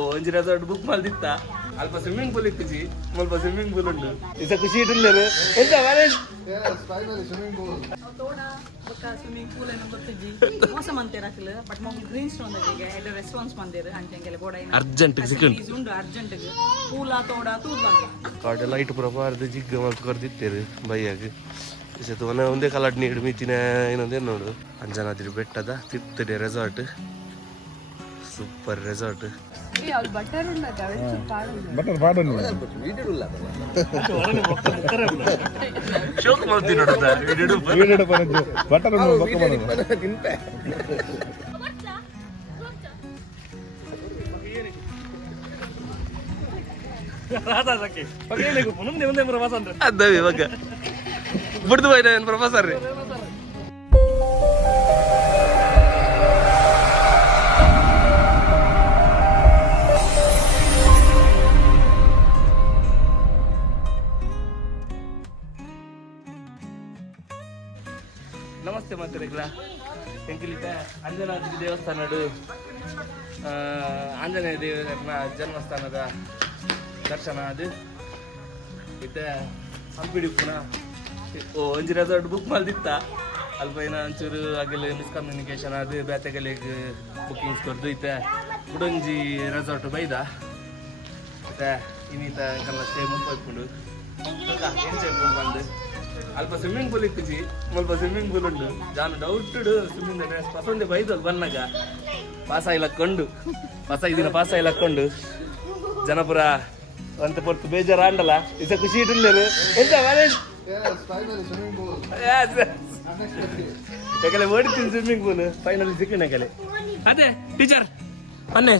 ಒಂಜಿ resort book ಮಲ್ದಿತ್ತ ಅಲ್ಪ swimming pool ಇತ್ತಿಜಿ ಮುಲ್ಪ ಸ್ವಿಮ್ಮಿಂಗ್ ಪೂಲ್ ಉಂಡು ಇಸ ಖುಷಿ ಇಟ್ಟಿಲ್ಲರು ಎಂತ ಮ್ಯಾರೇಜ್ ತೋಡ ಬೊಕ್ಕ ಸ್ವಿಮ್ಮಿಂಗ್ ಪೂಲ್ ಏನು ಗೊತ್ತಿಜ್ಜಿ ಮೋಸ ಮಂತೆರಾಕಲು ಬಟ್ ಮಗು ಗ್ರೀನ್ ಸ್ಟೋನ್ ಗೆ ಎಡ ರೆಸ್ಪಾನ್ಸ್ ಮಂದೆರು ಅಂಟೆಂಗೆಲೆ ಬೋಡ ಅರ್ಜೆಂಟ್ ಸಿಕ್ಕುಂಡು ಉಂಡು ಅರ್ಜೆಂಟ್ ಪೂಲ ತೋಡ ತೂರ್ ಬಂದ ಕಾಡೆ ಲೈಟ್ ಪೂರ ಪಾರ್ದು ಜಿಗ್ಗ ಮಲ್ತು ಕರ್ದಿತ್ತೇರು ಬೈಯಾಗ ಇಸತ್ತು ಒಂದೇ ಕಲರ್ ನೀಡು ಮೀತಿನ ಏನಂದೇನು ನೋಡು ಅಂಜನಾದ್ರಿ ಬೆಟ್ಟದ ತಿರ್ತಡೆ ರೆಸಾರ್ಟ್ ಸೂಪರ್ ರೆಸಾರ್ಟ್ ಬಟರ್ ಶೋಕ್ ಮಾಡ್ತೀನಿ ನೋಡೋದ ಬಟರ್ ಅದ ಇವಾಗ ಬಿಡ್ದು ಬೈನ ಏನು ಪ್ರೊಫೆಸರ್ ರೀ ನಮಸ್ತೆ ಮಾತಾಡಿಲ್ಲ ಎಂಕಿಲಿತ ಅಂಜನಾದ್ರಿ ದೇವಸ್ಥಾನಡು ಆಂಜನೇಯ ದೇವರ ಜನ್ಮಸ್ಥಾನದ ದರ್ಶನ ಅದು ಇತ್ತ ಹಂಪಿಡಿ ಪುನಃ ಒಂಜಿ ರೆಸಾರ್ಟ್ ಬುಕ್ ಮಲ್ದಿತ್ತ ಅಲ್ಪ ಏನೋ ಒಂಚೂರು ಆಗಲಿ ಮಿಸ್ಕಮ್ಯುನಿಕೇಶನ್ ಅದು ಬೇತೆಗಲಿಗೆ ಬುಕ್ಕಿಂಗ್ಸ್ ಕೊಡ್ದು ಇತ್ತ ಉಡಂಜಿ ರೆಸಾರ್ಟ್ ಬೈದ ಮತ್ತೆ ಇನ್ನೀತ ಕಲ್ಲ ಸ್ಟೇ ಮುಂಪೋಯ್ಕೊಂಡು ಎಂಜಾಯ್ ಬಂದು ಅಲ್ಪ ಸ್ವಿಮ್ಮಿಂಗ್ ಪೂಲ್ ಇತ್ತಿಜಿ ಮುಲ್ಪ ಸ್ವಿಮ್ಮಿಂಗ್ ಪೂಲ್ ಉಂಡು ಜಾನು ಡೌಟ್ ಸ್ವಿಮ್ಮಿಂಗ್ ಪಸಂದೆ ಬೈದಲ್ ಬನ್ನಾಗ ಪಾಸ ಇಲ್ಲಕ್ಕೊಂಡು ಇದೀನ ಪಾಸ ಇಲ್ಲಕ್ಕೊಂಡು ಜನಪುರ ಅಂತ ಪೊರ್ತು ಬೇಜಾರು ಆಂಡಲ್ಲ ಇಸ ಖುಷಿ ಇಟ್ಟಿಲ್ಲರು ಎಂತ ಮ್ಯಾರೇಜ್ ಯಾಕಲೆ ಓಡಿತೀನಿ ಸ್ವಿಮ್ಮಿಂಗ್ ಪೂಲ್ ಫೈನಲ್ ಸಿಕ್ಕಿನ ಕಲೆ ಅದೇ ಟೀಚರ್ ಮೊನ್ನೆ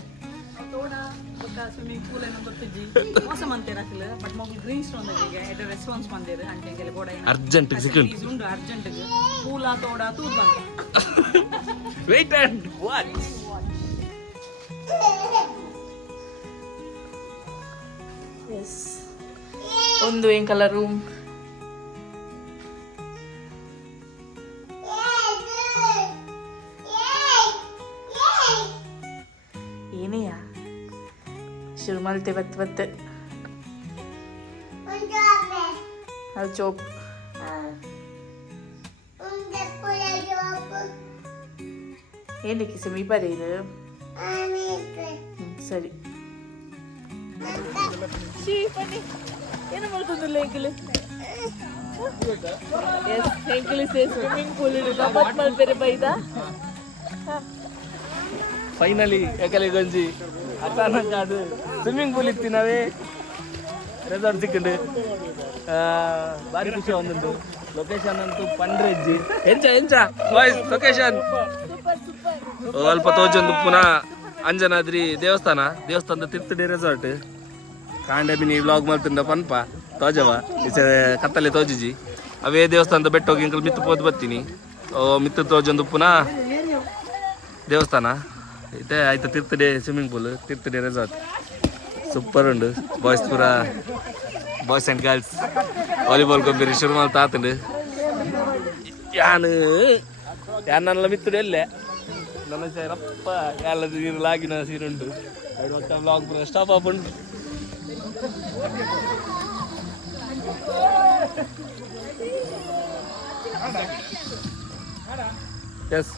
ಸ್ವಿಮ್ಮಿಂಗ್ ಪೂಲ್ ಏನು ಗೊತ್ತಿಜ್ಜಿ ಮೋಸ ಮಂತೆರಾಕಲು ಬಟ್ ಮಗು ಗ್ರೀನ್ ಸ್ಟೋನ್ ಗೆ ಎಡ ರೆಸ್ಪಾನ್ಸ್ ಮಂದೆರು ಅಂಟೆಂಗೆಲೆ ಬೋಡ ಅರ್ಜೆಂಟ್ ಸಿಕ್ಕಿಂಡು ಉಂಡು ಅರ್ಜೆಂಟ್ ಪೂಲ ತೋಡ ತೂರ್ ಬಂದ ವೇಟ್ ಅಂಡ್ ವಾಚ್ ಎಸ್ ಒಂದು ಏನ್ ಕಲರ್ ರೂಮ್ ಏನೆಯಾ ಶುರು ಮಲ್ತೆ ಬತ್ತು ಅದು ಚೋಪ್ ಏನಕ್ಕೆ ಸಮೀಪ ಇದು ಸರಿ ಏನು ಮಾಡ್ತಂದಿಲ್ಲ ಎಂಕಲ್ ಎಸ್ ಎಂಕಲ್ ಸ್ವಿಮ್ಮಿಂಗ್ ಪೂಲ್ ಮಲ್ಪೆರೆ ಬೈದ ಫೈನಲಿ ಯಾಕಲೆ ಗಂಜಿ ಅಚಾನಕ್ ಅದು ಸ್ವಿಮ್ಮಿಂಗ್ ಪೂಲ್ ಇತ್ತಿ ನಾವೇ ರೆಸಾರ್ಟ್ ಸಿಕ್ಕಿಂಡು ಭಾರಿ ಖುಷಿ ಒಂದುಂಟು ಲೊಕೇಶನ್ ಅಂತೂ ಪಂಡ್ರೆಜ್ಜಿ ಎಂಚ ವಾಯ್ಸ್ ಲೊಕೇಶನ್ ಅಲ್ಪ ತೋಜೊಂದು ಪುನಃ ಅಂಜನಾದ್ರಿ ದೇವಸ್ಥಾನದ ತಿರ್ತಡಿ ರೆಸಾರ್ಟ್ ಕಾಂಡೆ ಬಿನಿ ವ್ಲಾಗ್ ಮಾಡ್ತಿಂದ ಪನ್ಪ ತೋಜವ ಈಸೆ ಕತ್ತಲೆ ತೋಜಿಜಿ ಅವೇ ದೇವಸ್ಥಾನದ ಬೆಟ್ಟ ಹೋಗಿ ಇಂಕಲ್ ಮಿತ್ತು ಪೋದ್ ಬರ್ತೀನಿ ಮಿತ್ತು ತೋಜೊಂದು ಪುನಃ ದೇವಸ್ಥಾನ ಇದೆ ಆಯ್ತು ತಿರ್ತಡೆ ಸ್ವಿಮ್ಮಿಂಗ್ ಪೂಲ್ ತಿರ್ತಡೆ ರೆಸಾರ್ಟ್ ಸೂಪರ್ ಉಂಡು ಬಾಯ್ಸ್ ಪೂರ ಬಾಯ್ಸ್ ಆ್ಯಂಡ್ ಗರ್ಲ್ಸ್ ವಾಲಿಬಾಲ್ ಗೊಂಬೆರಿ ಶುರು ಮಾಡ್ತಾ ಆತಂಡು ಯಾನಲ್ಲ ಮಿತ್ತುಡು ಎಲ್ಲೇ ನನ್ನ ಸೇರಪ್ಪ ಎಲ್ಲ ನೀರು ಲಾಗಿನ ಸೀರುಂಡು ಎರಡು ಮಕ್ಕ ಬ್ಲಾಗ್ ಪೂರ ಸ್ಟಾಪ್ ಆಪುಂಡು ಎಸ್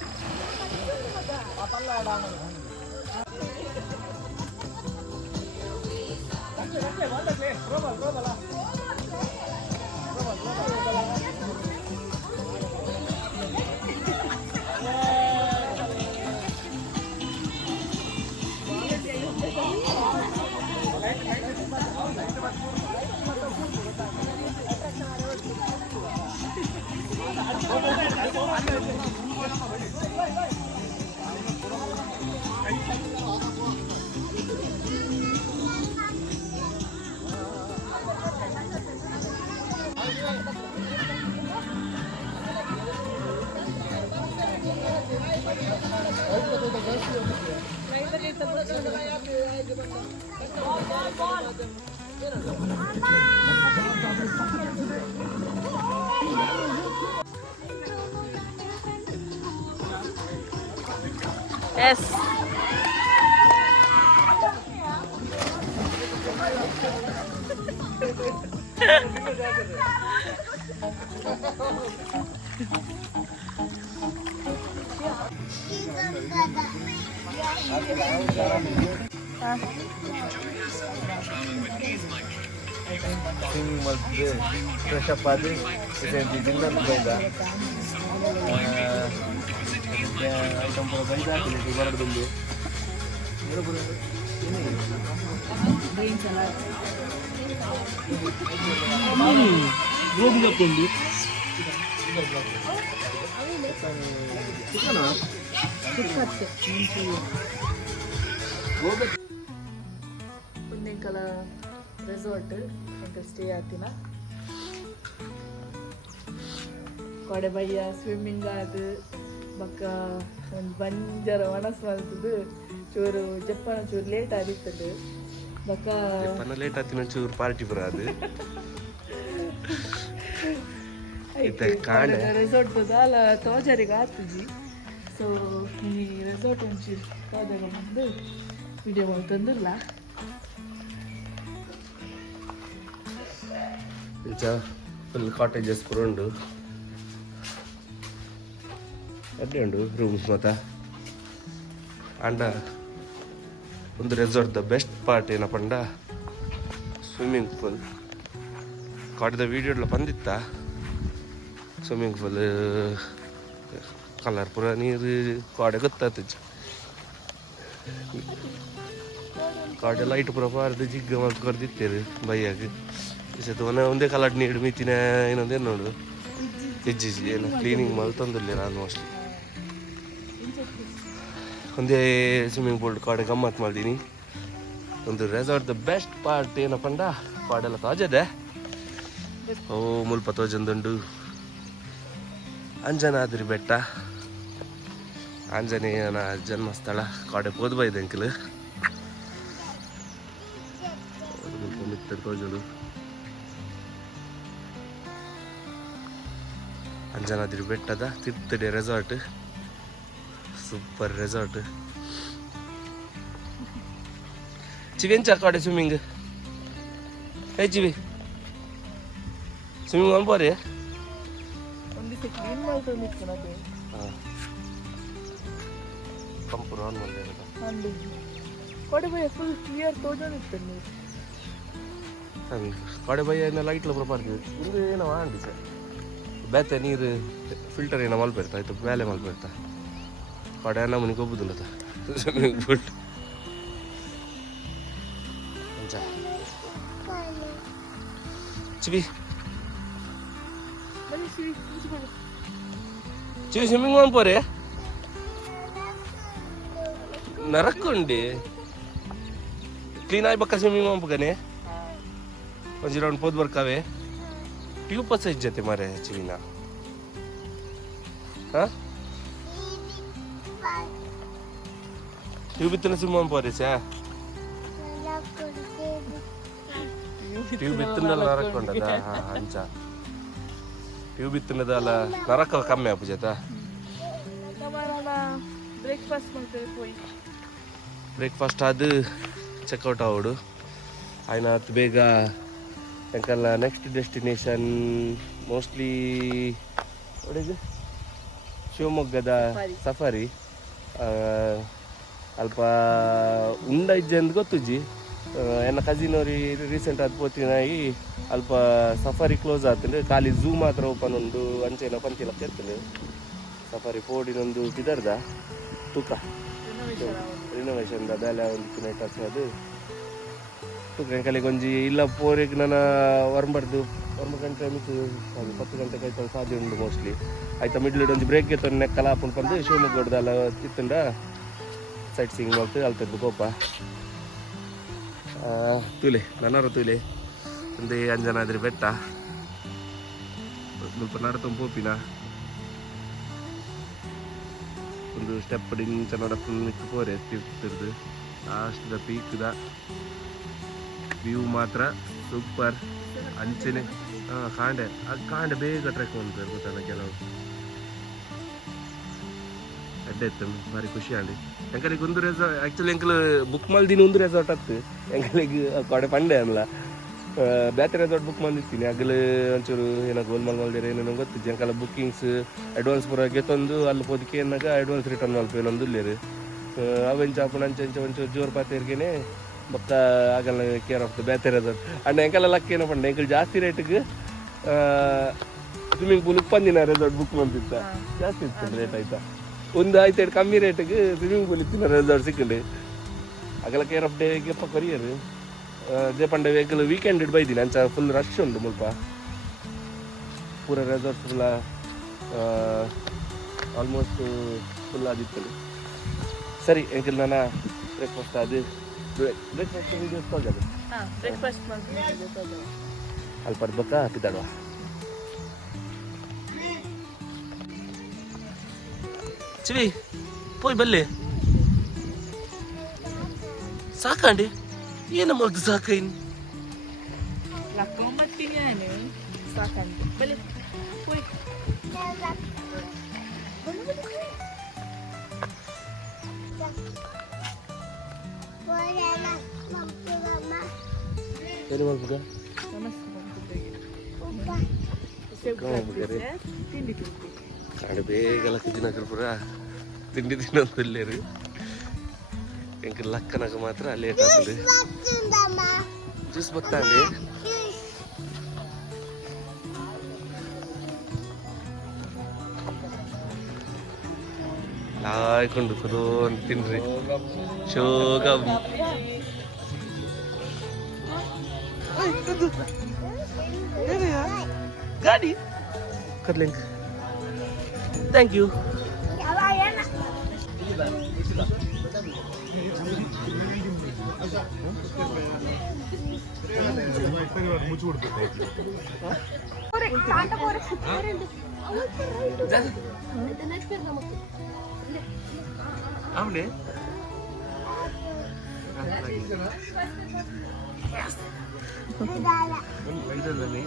Yes. ಸ್ವಿಮ್ಮಿಂಗ್ ಮಾಡಿದ್ರೆ ಫ್ರೆಶ್ ಅಪ್ ಆಗಿ ಡಿನ್ನರ್ ಬೈದ ಐಟಮ್ ಪೂರ ಬೈದ ಹಾಕಲಿ ಬರಡ್ದುಂಡು ಗೋಬಿ ತಕ್ಕೊಂಡು ಚಿಕನಾ ಒಂದೇಕಲ ರೆಸಾರ್ಟ್ ಎಂತ ಸ್ಟೇ ಆತಿನ ಕೊಡೆ ಬಯ್ಯ ಸ್ವಿಮ್ಮಿಂಗ್ ಆದು ಬಕ್ಕ ಒಂದು ಬಂಜರ ಮನಸ್ಸು ಮಲ್ತದು ಚೂರು ಜಪ್ಪನ ಚೂರು ಲೇಟ್ ಆದಿತ್ತದು ಬಕ್ಕ ಲೇಟ್ ಆತಿನ ಚೂರು ಪಾರ್ಟಿ ಬರೋದು ರೆಸಾರ್ಟ್ ದಾಲ ತೋಜರಿಗೆ ಆತಜಿ ಸೊ ಈ ರೆಸಾರ್ಟ್ ಒಂಚೂರು ಹೋದಾಗ ಬಂದು ವಿಡಿಯೋ ಮಾಡ್ತಂದಿಲ್ಲ ಫುಲ್ ಕಾಟೇಜಸ್ ಪೂರ ಉಂಡು ಅಡ್ಡೆ ಉಂಡು ರೂಮ್ಸ್ ಮಾತ ಅಂಡ ಒಂದು ರೆಸಾರ್ಟ್ದ ಬೆಸ್ಟ್ ಪಾರ್ಟ್ ಏನಪ್ಪಂಡ ಸ್ವಿಮ್ಮಿಂಗ್ ಪೂಲ್ ಕಾಟದ ವೀಡಿಯೋಡ್ಲ ಬಂದಿತ್ತ ಸ್ವಿಮ್ಮಿಂಗ್ ಪೂಲ್ ಕಲರ್ ಪೂರ ನೀರು ಕಾಡೆ ಗೊತ್ತಾಗ್ತದೆ ಕಾಡೆ ಲೈಟ್ ಪೂರ ಪಾರ್ದು ಜಿಗ್ಗ ಮತ್ತು ಕರೆದಿತ್ತೇರು ಬೈಯಾಗ ಸತ್ ಒಂದೇ ಕಲರ್ ನೀರು ಮೀತಿನ ಇನ್ನೊಂದೇನು ನೋಡು ಹೆಜ್ಜಿ ಏನು ಕ್ಲೀನಿಂಗ್ ಮಲ್ತಂದಿಲ್ಲ ನಾನು ಮೋಸ್ಟ್ಲಿ ಒಂದೇ ಸ್ವಿಮ್ಮಿಂಗ್ ಪೂಲ್ ಕಾಡೆ ಗಮ್ಮತ್ತು ಮಾಡಿದೀನಿ ಒಂದು ರೆಸಾರ್ಟ್ದ ಬೆಸ್ಟ್ ಪಾರ್ಟ್ ಏನಪ್ಪಂಡ ಕಾಡೆಲ್ಲ ತಾಜದೆ ಓ ಮುಲ್ಪ ತೋಜಂದುಂಡು ಅಂಜನಾದ್ರಿ ಬೆಟ್ಟ ಆಂಜನೇಯನ ಜನ್ಮಸ್ಥಳ ಕಾಡೆ ಪೋದ್ ಬೈದೆ ಅಂಕಲ್ ಮಿತ್ತರ್ ತೋಜಲು ಅಂಜನಾದ್ರಿ ಬೆಟ್ಟದ ತಿರ್ತಡಿ ರೆಸಾರ್ಟ್ ಸೂಪರ್ ರೆಸಾರ್ಟ್ ಚಿವೆಂಚ ಕಾಡೆ ಸ್ವಿಮ್ಮಿಂಗ್ ಹೇ ಚಿವಿ ಸ್ವಿಮ್ಮಿಂಗ್ ಅನ್ಬೋರಿ ಒಂದಿವ್ಸ ಕ್ಲೀನ್ ಮಾಡ್ತಂದಿತ್ತು ನನಗೆ ಕಂಪೂರ ಆನ್ ಮಾಡಿದೆ ಅಂದು ಕೊಡೆ ಬಯ್ಯ ಫುಲ್ ಕ್ಲಿಯರ್ ತೋಜನಿತ್ತು ನೀರು ಕಾಡೆ ಬಯ್ಯ ಏನ ಲೈಟ್ಲ ಪೂರ ಪಾರ್ಕಿದೆ ಇದು ಏನೋ ಆಂಡಿ ಸರ್ ಬೇತೆ ನೀರು ಫಿಲ್ಟರ್ ಏನೋ ಮಲ್ಪೆರ್ತಾ ಆಯ್ತು ಮೇಲೆ ಮಲ್ಪೆರ್ತಾ ಕಾಡೆ ಅನ್ನ ಮನೆಗೆ ಹೋಗುದಿಲ್ಲ ಸ್ವಿಮ್ಮಿಂಗ್ ಪೂಲ್ ಚಿವಿ ಚಿವಿ ಸ್ವಿಮ್ಮಿಂಗ್ ಮಾಡ್ಬೋರೆ ನರಕ್ಕುಂಡಿ ಕ್ಲೀನ್ ಆಗಿ ಬಕ್ಕ ಸ್ವಿಮ್ಮಿಂಗ್ ಮಾಡ್ಬೇಕನೆ ಒಂಜಿ ರೌಂಡ್ ಪೋದ್ ಬರ್ಕಾವೆ ಟ್ಯೂಬ್ ಸೈಜ್ ಜೊತೆ ಮಾರೆ ಚಿವಿನ ಟ್ಯೂಬ್ ಇತ್ತನ ಸ್ವಿಮ್ ಮಾಡ್ಬೋರೆ ಸಾ ಟ್ಯೂಬ್ ಇತ್ತನಲ್ಲ ನರಕೊಂಡದ ಅಂಚ ಟ್ಯೂಬ್ ಇತ್ತನದಲ್ಲ ನರಕ ಕಮ್ಮಿ ಆಪು ಜೊತೆ ಬ್ರೇಕ್ಫಾಸ್ಟ್ ಮಾಡ್ತೇವೆ ಹೋಯ್ ಬ್ರೇಕ್ಫಾಸ್ಟ್ ಅದು ಚೆಕ್ಔಟ್ ಆವಡು ಆಯ್ನ ಹತ್ತು ಬೇಗ ಯಾಕಲ್ಲ ನೆಕ್ಸ್ಟ್ ಡೆಸ್ಟಿನೇಷನ್ ಮೋಸ್ಟ್ಲಿ ಒಡೆದು ಶಿವಮೊಗ್ಗದ ಸಫಾರಿ ಅಲ್ಪ ಉಂಡ ಇಜ್ಜೆ ಅಂತ ಗೊತ್ತುಜ್ಜಿ ಎನ್ನ ಕಸಿನ್ ಅವ್ರಿ ರೀಸೆಂಟ್ ಅದು ಪೋತಿನಾಗಿ ಅಲ್ಪ ಸಫಾರಿ ಕ್ಲೋಸ್ ಆಗ್ತದೆ ಖಾಲಿ ಝೂ ಮಾತ್ರ ಓಪನ್ ಉಂಡು ಅಂಚೆನ ಪಂತಿಲ ಕೆತ್ತಲು ಸಫಾರಿ ಪೋಡಿನೊಂದು ಬಿದರ್ದ ತೂಕ ರಿನೋವೇಷನ್ದ ಬೇಲೆ ಒಂದು ನೈಟ್ ಅದು ತೂಕ ಎಂಕಲಿಗೆ ಒಂಜಿ ಇಲ್ಲ ಪೋರಿಗೆ ನಾನು ವರ್ಮಬಾರ್ದು 1 ಗಂಟೆ ಮಿಸ್ 10 ಗಂಟೆಗೆ ಆಯ್ತು ಸಾಧ್ಯ ಉಂಡು ಮೋಸ್ಟ್ಲಿ ಆಯ್ತಾ ಮಿಡ್ಲಿಡ್ ಒಂದು ಬ್ರೇಕ್ ಎತ್ತ ನೆಕ್ಕಲ ಹಾಕೊಂಡು ಬಂದು ಶಿವಮೊಗ್ಗದಲ್ಲ ತಿತ್ತಂಡ ಸೈಟ್ ಸೀಯಿಂಗ್ ಮಾಡ್ತು ಅಲ್ತದ್ದು ಕೋಪ ತೂಲೆ ನನ್ನರ ತೂಲೆ ಒಂದೇ ಅಂಜನಾದ್ರಿ ಬೆಟ್ಟ ಸ್ವಲ್ಪ ನಡತ ಪೋಪಿನ ಒಂದು ಸ್ಟೆಪ್ ಡಿಂಚ ಫುಲ್ ಮಿಕ್ಕು ಪೋರೆ ತಿರ್ದು ಲಾಸ್ಟ್ ದ ಪೀಕ್ದ ವ್ಯೂ ಮಾತ್ರ ಸೂಪರ್ ಅಂಚೆನೆ ಕಾಂಡೆ ಅದು ಕಾಂಡೆ ಬೇಗ ಟ್ರೆಕ್ ಮಾಡ್ತಾರೆ ಗೊತ್ತಲ್ಲ ಕೆಲವು ಅಡ್ಡೆ ಇತ್ತು ಭಾರಿ ಖುಷಿ ಆಂಡಿ ಎಂಕಲಿಗೆ ಒಂದು ರೆಸಾರ್ಟ್ ಆ್ಯಕ್ಚುಲಿ ಎಂಕಲ್ ಬುಕ್ ಮಲ್ದಿನ ಒಂದು ರೆಸಾರ್ಟ್ ಹತ್ತು ಎಂಕಲಿಗೆ ಕಾಡೆ ಪಂಡೆ ಅಲ್ಲ ಬೇತೆ ರೆಸಾರ್ಟ್ ಬುಕ್ ಮಾಡಿರ್ತೀನಿ ಆಗಲೇ ಒಂಚೂರು ಏನೋ ಗೋಲ್ಮಾಲ್ ಮಲ್ದಿರ ಏನೇನೋ ಗೊತ್ತಿದ್ದೆ ಅಂಕಲ್ಲ ಬುಕ್ಕಿಂಗ್ಸ್ ಅಡ್ವಾನ್ಸ್ ಪೂರ ಗೆತ್ತೊಂದು ಅಲ್ಲಿ ಪೋದಕ್ಕೆ ಏನಾಗ ಅಡ್ವಾನ್ಸ್ ರಿಟರ್ನ್ ಮಲ್ಪ ಏನೊಂದು ಇಲ್ಲೇರು ಅವೆಂಚ ಆಪಣ ಅಂಚೆ ಒಂಚೂರು ಜೋರು ಪಾತಿರ್ಗೇನೆ ಬೊಕ್ಕ ಆಗಲ್ಲ ಕೇರ್ ಆಫ್ ದ ಬೇತೆ ರೆಸಾರ್ಟ್ ಅಂಡ್ ಎಂಕಲ್ಲ ಲಕ್ ಏನೋ ಪಂಡ ಎಂಕಲ್ ಜಾಸ್ತಿ ರೇಟಿಗೆ ಸ್ವಿಮ್ಮಿಂಗ್ ಪೂಲ್ ಉಪ್ಪಂದಿನ ರೆಸಾರ್ಟ್ ಬುಕ್ ಮಾಡ್ತಿತ್ತ ಜಾಸ್ತಿ ಇತ್ತು ರೇಟ್ ಆಯ್ತಾ ಒಂದು ಆಯ್ತು ಕಮ್ಮಿ ರೇಟಿಗೆ ಸ್ವಿಮ್ಮಿಂಗ್ ಪೂಲ್ ಇತ್ತಿನ ರೆಸಾರ್ಟ್ ಸಿಕ್ಕಂಡು ಆಗಲ್ಲ ಕೇರ್ ಆಫ್ ಡೇಗೆ ಕೊರಿಯರು ದೇಪಂಡೆ ವೆಹಿಕಲ್ ವೀಕೆಂಡ್ ಇಡ್ ಬೈದಿನಿ ಅಂಚ ಫುಲ್ ರಶ್ ಉಂಟು ಮುಲ್ಪ ಪೂರ ರೆಸಾರ್ಟ್ ಫುಲ್ಲ ಆಲ್ಮೋಸ್ಟ್ ಫುಲ್ ಆದಿತ್ತು ಸರಿ ಎಂಕಲ್ ನಾನು ಬ್ರೇಕ್ಫಾಸ್ಟ್ ಅದು ಬ್ರೇಕ್ಫಾಸ್ಟ್ ವೀಡಿಯೋಸ್ ಹೋಗೋದು ಅಲ್ಲಿ ಪಡ್ಬೇಕಾ ಪಿದಾಡುವ ಚಿವಿ ಪೋಯ್ ಬಲ್ಲೆ ಸಾಕಾಂಡಿ ಏನು ಮಾಡ್ದು ಸಾಕೈನ್ ಸಾಕಂತ ಬಲೆ ಹೋಯ್ ಏನು ಮಾಡ್ಬೇಕ ಕಾಡು ಬೇಗ ತಿನ್ನಕ ಪುರ ತಿಂಡಿ ತಿನ್ನೋದು ಇಲ್ಲೇರಿ ಎಂಕ ಲಕ್ಕನಾಗ ಮಾತ್ರ ಲೇಟ್ ಆಗ್ತದೆ ಜ್ಯೂಸ್ ಬತ್ತಾಂಡಿ ಲಾಯ್ಕೊಂಡು ಸರೋ ಅಂತ ತಿನ್ರಿ ಶೋಗಂ ಗಾಡಿ ಕರ್ಲಿಂಗ್ ಥ್ಯಾಂಕ್ ಯು అవునే ఇదల్లనే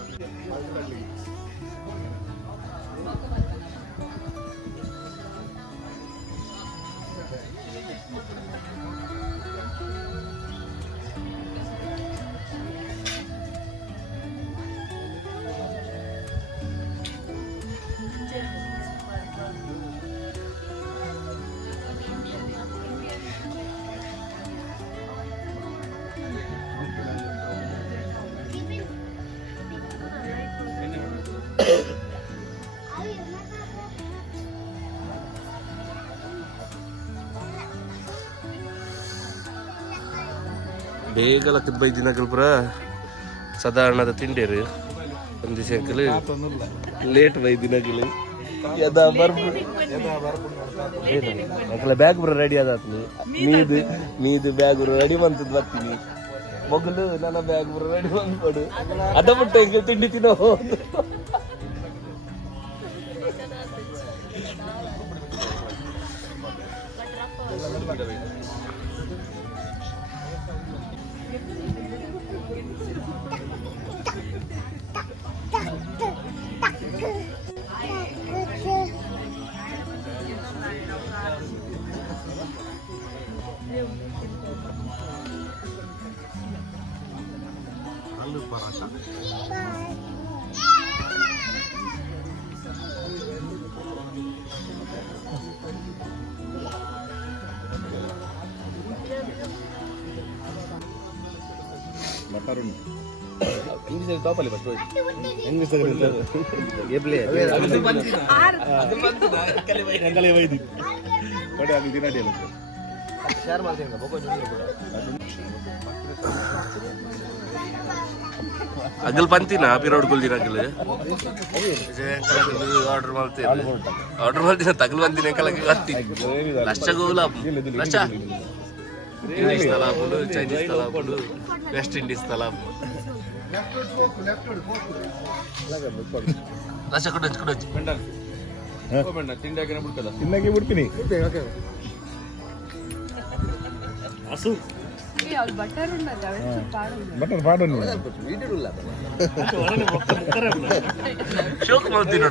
ಬೇಗ ಲಕ್ಕದ ಬೈ ದಿನಗಳು ಪುರ ಸಾಧಾರಣದ ತಿಂಡೇರು ಒಂದು ದಿವಸ ಅಂಕಲ್ ಲೇಟ್ ಬೈ ದಿನಗಳು ಯದಾ ಬರ್ಬಿಡು ಅಂಕಲ ಬ್ಯಾಗ್ ಬರೋ ರೆಡಿ ಆದಾತ್ನಿ ನೀದು ಬ್ಯಾಗ್ ಬರೋ ರೆಡಿ ಬಂತದ್ದು ಬರ್ತೀನಿ ಮೊಗಲು ನನ್ನ ಬ್ಯಾಗ್ ಬರೋ ರೆಡಿ ಬಂದ್ಕೊಡು ಅದ ಬಿಟ್ಟು ಹಿಂಗೆ ತಿಂಡಿ ತಿನ್ನೋ ಇಂಗ್ಲಿಷ್ ಟಾಪಲ್ಲಿ ಬರ್ತು ಇಂಗ್ಲಿಷ್ ಅಗಲ್ ಬಂತಿನ ಪಿರೋಡ್ ಗುಲ್ದಿನ ಅಗಲ್ ಆರ್ಡರ್ ಮಾಡ್ತೀನಿ ತಗಲ್ ಬಂದಿನ ಅಂಕಲಕ್ಕೆ ಬರ್ತಿ ಲಕ್ಷ ಗೋಲ ಲಕ್ಷ ಇಂಗ್ಲಿಷ್ ತಲಾಪುಡು ಚೈನೀಸ್ ತಲಾಪುಡು ವೆಸ್ಟ್ ಇಂಡೀಸ್ ತಲಾಪು ಲಕ್ಷ ಕೊಡೊಂಚು ತಿನ್ನಕ್ಕೆ ಬಿಡ್ತೀನಿ ಹಸು ಬಟರ್ ಪಾಡು ಶೋಕ್ ಮಾಡ್ತೀನಿ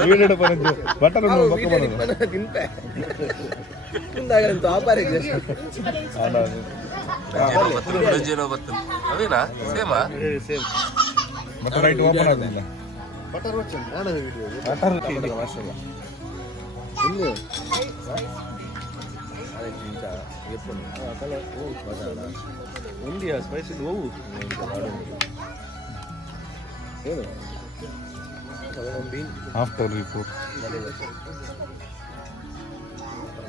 ವೀಡಿಯೋ ಪರಂಜು ಬಟರ್ ತಿಂತೆ ಅವೇನಾ ಸೇಮಾ ಬಟರ್ ರೈಟ್ ಓಪನ್ ಆಗುದಿಲ್ಲ ಬಟರ್ ಮಾಷಲ್ಲ ಇಂಡಿಯಾ ಸ್ಪೈಸಿ ಹೋಗು ಆಫ್ಟರ್ ರಿಪೋರ್ಟ್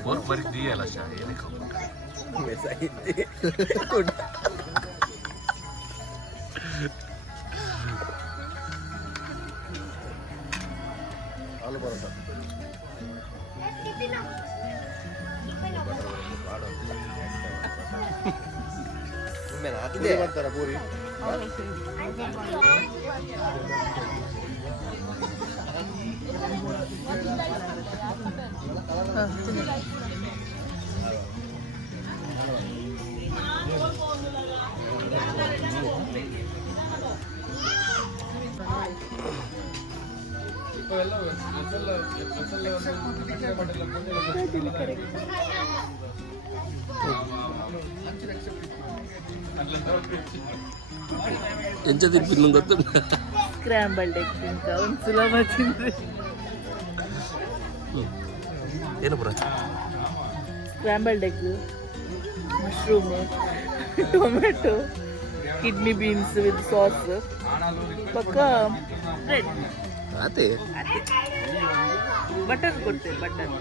और बरी दी है लाशा ये देखो वैसा ही आलू पराठा मैं ना दे तेरा पूरी ಎಂಚ ತಿನ್ಪಿಲ್ಲ ಗೊತ್ತು ಸ್ಕ್ರಾಂಬಲ್ಡ್ ಎಗ್ ತಿಂತ ಒಂದು ಸುಲಭ ತಿಂದ್ರೆ ಏನು ಪುರ scrambled egg mushroom tomato kidney beans with sauce ಪಕ್ಕ ಬ್ರೆಡ್ ಅದೇ ಬಟರ್ ಕೊಡ್ತೇವೆ ಬಟರ್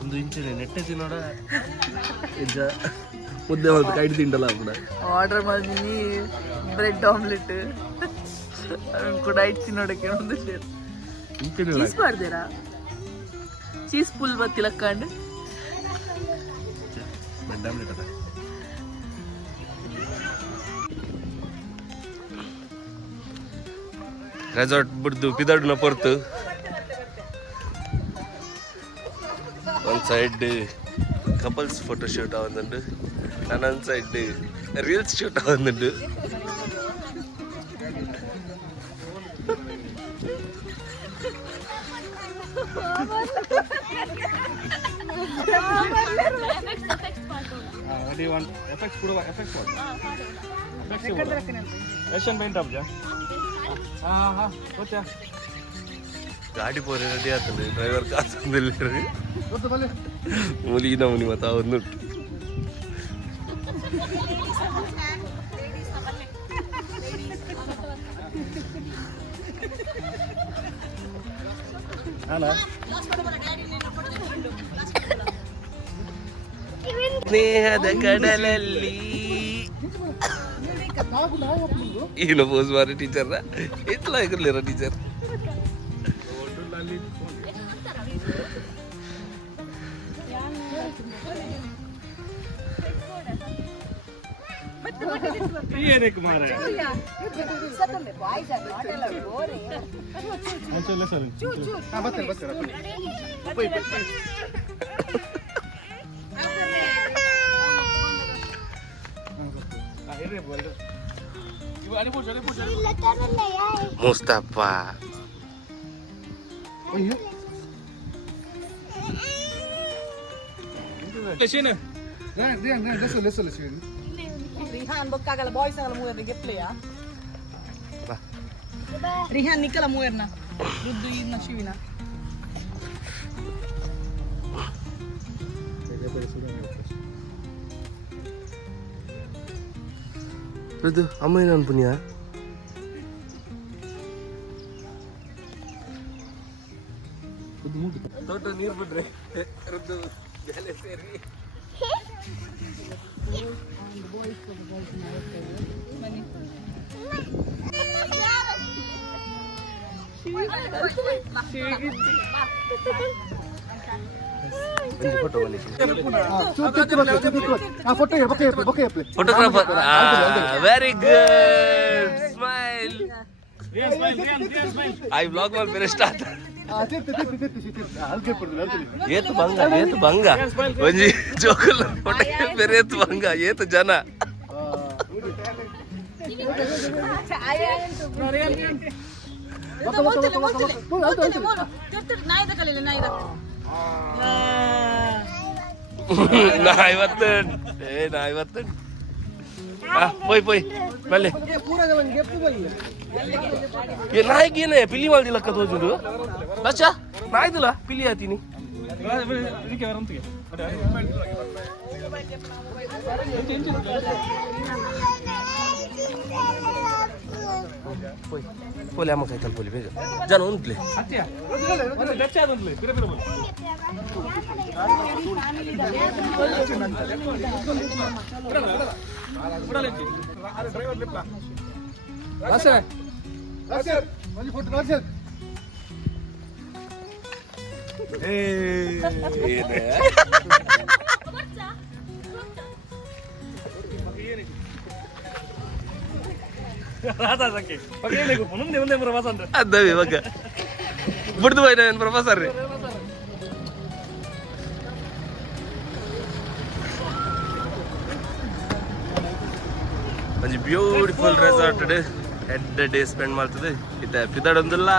ಒಂದು ಇಂಚಿನ ನೆಟ್ಟೆ ತಿನ್ನೋಡ ಇದ್ದ ಮುದ್ದೆ ಒಂದು ಕೈಡ್ ತಿಂಡಲ್ಲ ಕೂಡ ಆರ್ಡರ್ ಮಾಡಿದೀನಿ ಬ್ರೆಡ್ ಆಮ್ಲೆಟ್ ಕೂಡ ಇಟ್ಟು ತಿನ್ನೋಡಕ್ಕೆ ಒಂದು ಶೇರ್ ಚೀಸ್ ಮಾಡ್ತೀರಾ ಚೀಸ್ ಪುಲ್ ಬತ್ತಿಲಕ್ಕಂಡು ಬ್ರೆಡ್ ಆಮ್ಲೆಟ್ ಅದ ರೆಸಾರ್ಟ್ ಬಿಡ್ದು ಪಿದಾಡ್ನ ಪೊರ್ತು ಒಂದು ಸೈಡ್ ಕಪಲ್ಸ್ ಫೋಟೋ ಶೂಟ್ ಆವಂದುಂಡು ಇನ್ನೊಂದು ಸೈಡ್ ರೀಲ್ಸ್ ಶೂಟ್ ಆವಂದುಂಡು ಗಾಡಿ ಪೋರೆ ರೆಡಿ ಆಗ್ತದೆ ಡ್ರೈವರ್ ಕಾಸಂದಿಲ್ಲ ಮುಲಿಗಿನ ಮುನಿ ಮತ ಒಂದು ಸ್ನೇಹದ ಕಡಲಲ್ಲಿ ಏನು ಪೋಸ್ ಮಾರಿ ಟೀಚರ್ ಎತ್ಲ ಆಗಿರ್ಲಿರ ಟೀಚರ್ ಏನಕ್ಕೆ ಮಾರ Mustafa Rihan bekkagala boys agala muerna gepleya Rihan nikala muerna Ruddu irna shivina Rudu, amma yang punya? Toto ನೀರು ಬಿಡ್ರಿ ರುದ್ದು ಜಲೆ ಸೇರಿ photographer very good smile I blog ಮಾಡಿ ಬೇರೆ ಸ್ಟಾರ್ಟ್ ಏತು ಬಂಗ ಒಂಜಿ ಜೋಕುಲ ಫೋಟೋ ಬೇರೆ ಏತು ಬಂಗ ಏತು ಜನ ನಾಯಿ ಬರ್ತೇನೆ ನಾಯಿ ಬರ್ತೇನೆ పోయి పోయి మళ్ళీ నాయకేనే పిల్లి వాళ్ళది లెక్క తోచుడు బచ్చా నాయదులా పిల్లి ఆతిని పోలే అమ్మ కైతలు పోలి ಬೇಗ ಜನ ಉಂಟ್ಲೆ ಅದ್ದವಿ ಇವಾಗ ಬಿಡ್ದು ಹೋಯ್ನ ಪ್ರೊಫೆಸರ್ ರೀ ಒಂದು ಬ್ಯೂಟಿಫುಲ್ ರೆಸಾರ್ಟ್ ಎಡ್ಡ ಡೇ ಸ್ಪೆಂಡ್ ಮಾಡ್ತದೆ ಇತ್ತ ಪಿದಾಡೊಂದಿಲ್ಲ